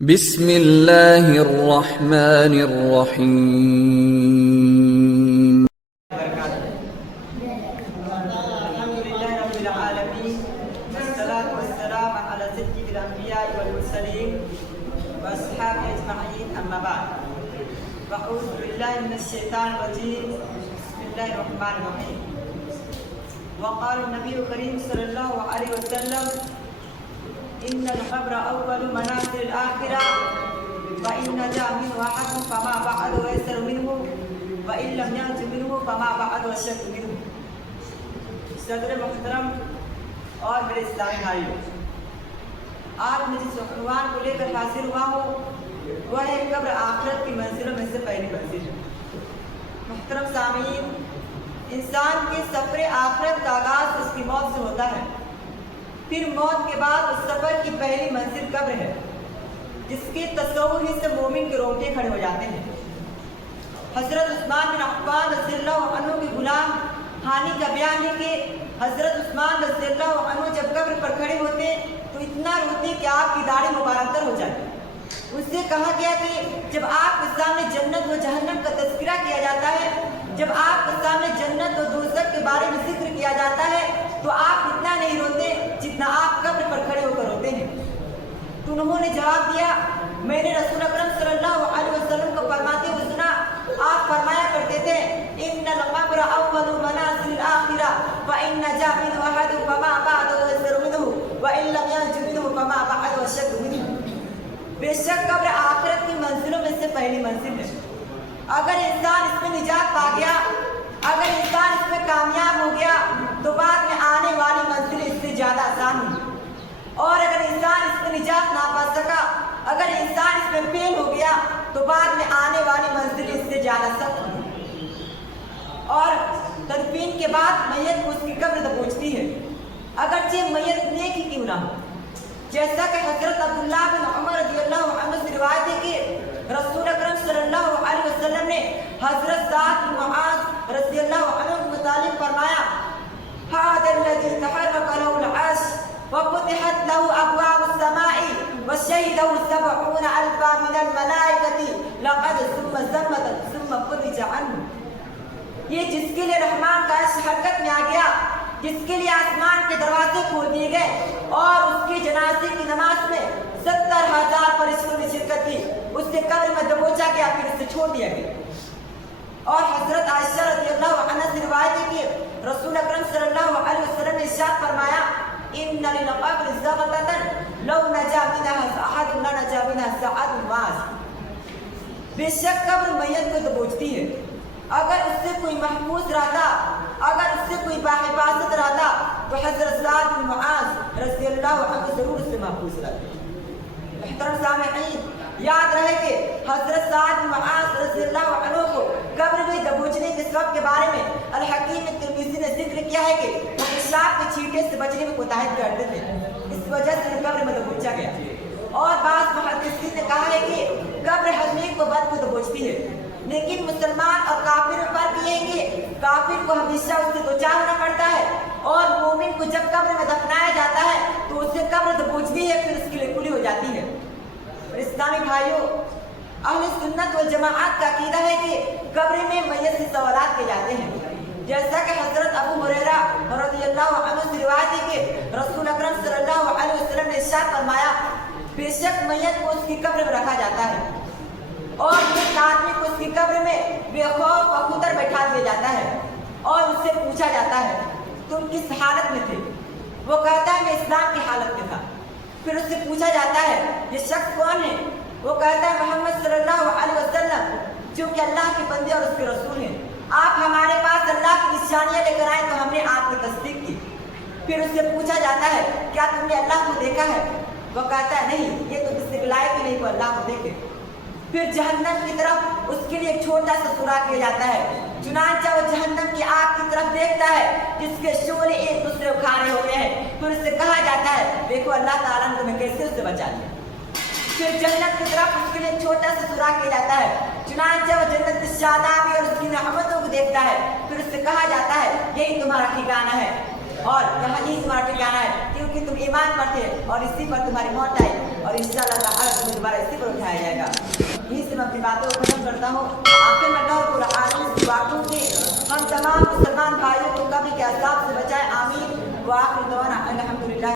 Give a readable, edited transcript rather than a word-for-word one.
بسم اللہ الرحمن الرحیم۔ الحمد للہ رب العالمین والصلاة والسلام علی سید الانبیاء والمرسلین واصحابہ اجمعین، اما بعد فاعوذ باللہ من الشیطان الرجیم، بسم اللہ الرحمن الرحیم۔ وقال النبی کریم صلی اللہ علیہ وسلم ان القبر اول منازل الاخرہ فإن نجا منه احد فما بعد ايسر منه وإن لم ينج منه فما بعد اشد منه۔ صدر محترم اور میرے اسلامی بھائیوں، آج میں جس عنوان کو لے کر حاضر ہوا ہوں وہ ہے قبر آخرت کی منزلوں میں سے پہلی منزل ہے۔ محترم سامعین، انسان کے سفر آخرت کا آغاز اس کی موت سے ہوتا ہے، پھر موت کے بعد اس سفر کی پہلی منزل قبر ہے، جس کے تصور ہی سے مومن کے رونگٹے کھڑے ہو جاتے ہیں۔ حضرت عثمان بن عفان رضی اللہ عنہ کے غلام ہانی کا بیان ہے کہ حضرت عثمان رضی اللہ عنہ جب قبر پر کھڑے ہوتے تو اتنا روتے کہ آپ کی داڑھی مبارک تر ہو جاتی۔ اس سے کہا گیا کہ جب آپ کے سامنے جنت و جہنم کا تذکرہ کیا جاتا ہے، جب آپ کے سامنے جنت و دوزخ کے بارے میں ذکر کیا جاتا ہے تو آپ اتنا نہیں روتے جتنا آپ قبر پر کھڑے ہو کر روتے ہیں۔ تو انہوں نے جواب دیا، میں نے رسول اکرم صلی اللہ علیہ وسلم کو فرماتے ہوئے سنا، آپ فرمایا کرتے تھے ان القبر اول منازل الاخرہ فإن نجا منه احد فما بعد ايسر منه وإن لم ينج منه فما بعد اشد منه۔ بے شک قبر آخرت کی منزلوں میں سے پہلی منزل ہے۔ اگر انسان اس میں نجات پا گیا، اگر انسان اس میں کامیاب ہو گیا تو بعد میں آنے والی منزل اس سے زیادہ آسان ہوگی، اور اگر انسان اس میں نجات نہ پا سکا، اگر انسان اس میں فیل ہو گیا تو بعد میں آنے والی منزل اس سے زیادہ سخت ہوگی۔ اور تدفین کے بعد میت کو اس کی قبر دبوچتی ہے، اگرچہ میت نیک ہی کیوں نہ ہو۔ جیسا کہ حضرت عبداللہ بن عمر رضی اللہ عنہ سے روایت ہے کہ رسول اکرم صلی اللہ علیہ وسلم نے حضرت سعد بن معاذ رضی اللہ عنہ کے متعلق فرمایا، هذا الذي تحرك له العرش وفتحت له ابواب السماء وشهده 70,000 من الملائكة لقد ثم فرج عنه۔ یہ جس کے لیے رحمان کا عرش حرکت میں آ گیا، جس کے لیے آسمان کے دروازے کھول دیے گئے اور اس کے جنازے کی نماز میں 70,000 فرشتوں نے شرکت کی، اس سے قبر میں دبوچا گیا، پھر اسے چھوڑ دیا گیا۔ اور حضرت عائشہ رضی اللہ عنہ سے روایت ہے کہ رسول اکرم صلی اللہ علیہ وسلم نے ارشاد فرمایا، ان للقبر زغطة لو نجا منها احد لنجا منها سعد معاذ۔ بے شک قبر میت کو دبوچتی ہے، اگر اس سے کوئی محفوظ رہتا، اگر اس سے کوئی باحفاظت رہتا تو حضرت سعد بن معاذ رضی اللہ عنہ ضرور اس سے محفوظ رہتے۔ محترم سامعین، یاد رہے کہ حضرت سعد بن معاذ رضی اللہ عنہ کو قبر میں دبوچنے کے سبب کے بارے میں الحکیم ترمذی نے ذکر کیا ہے کہ وہ پیشاب کے چھینٹے سے بچنے میں کوتاہی کرتے تھے، اس وجہ سے قبر میں دبوچا گیا۔ اور بعض محدثین نے کہا ہے کہ قبر ہر نیک و بد کو دبوچتی ہے، لیکن مسلمان اور کافر میں فرق یہ ہے کہ کافر کو ہمیشہ اس سے دوچار ہونا پڑتا ہے، اور مومن کو جب قبر میں دفنایا جاتا ہے تو اسے قبر دبوچتی ہے، پھر اس کے لیے کھلی ہو جاتی ہے۔ اور اسلامی بھائیوں، اہل سنت والجماعت کا عقیدہ ہے کہ قبر میں میت سے سوالات کیے جاتے ہیں، جیسا کہ حضرت ابو ہریرہ رضی اللہ عنہ سے روایت ہے کہ رسول اکرم صلی اللہ علیہ وسلم نے ارشاد فرمایا، بے شک میت کو اس کی قبر میں رکھا جاتا ہے اور ایک آدمی کو اس کی قبر میں بے خوف و خطر بیٹھا دیا جاتا ہے اور اس سے پوچھا جاتا ہے تم کس حالت میں تھے؟ وہ کہتا ہے میں اسلام کی حالت میں تھا۔ پھر اس سے پوچھا جاتا ہے یہ شخص کون ہے؟ وہ کہتا ہے محمد صلی اللہ علیہ وسلم، جو کہ اللہ کے بندے اور اس کے رسول ہیں۔ آپ ہمارے پاس اللہ کی نشانیاں لے کر آئے تو ہم نے آپ کی تصدیق کی۔ پھر اس سے پوچھا جاتا ہے کیا تم نے اللہ کو دیکھا ہے؟ وہ کہتا ہے نہیں، یہ تو کس نے لائق ہی نہیں وہ اللہ کو دیکھے۔ پھر جہنم کی طرف اس کے لیے ایک چھوٹا سا سوراخ کیا جاتا ہے، چنانچہ وہ جہنم کی آگ کی طرف دیکھتا ہے جس کے شعلے ایک دوسرے کو کھانے ہوتے ہیں۔ پھر اس سے کہا جاتا ہے دیکھو اللہ تعالیٰ نے تمہیں کیسے اس سے بچا لیا۔ پھر جنت کی طرف اس کے لیے ایک چھوٹا سا سوراخ کیا جاتا ہے، چنانچہ وہ جنت کی شادابی اور اس کی نعمتوں کو دیکھتا ہے۔ پھر اس سے کہا جاتا ہے یہی تمہارا ٹھکانہ ہے۔ اور یہاں یہ تمہارا ٹھکانا ہے کیونکہ تم ایمان کرتے اور اسی پر تمہاری موت آئی اور انشاءاللہ تعالی تمہیں دوبارہ اسی پر اٹھایا جائے گا. یہی سے میں اپنی باتوں کو ختم کرتا ہوں. آخر میں دعا کو عالم کی باتوں سے ہم تمام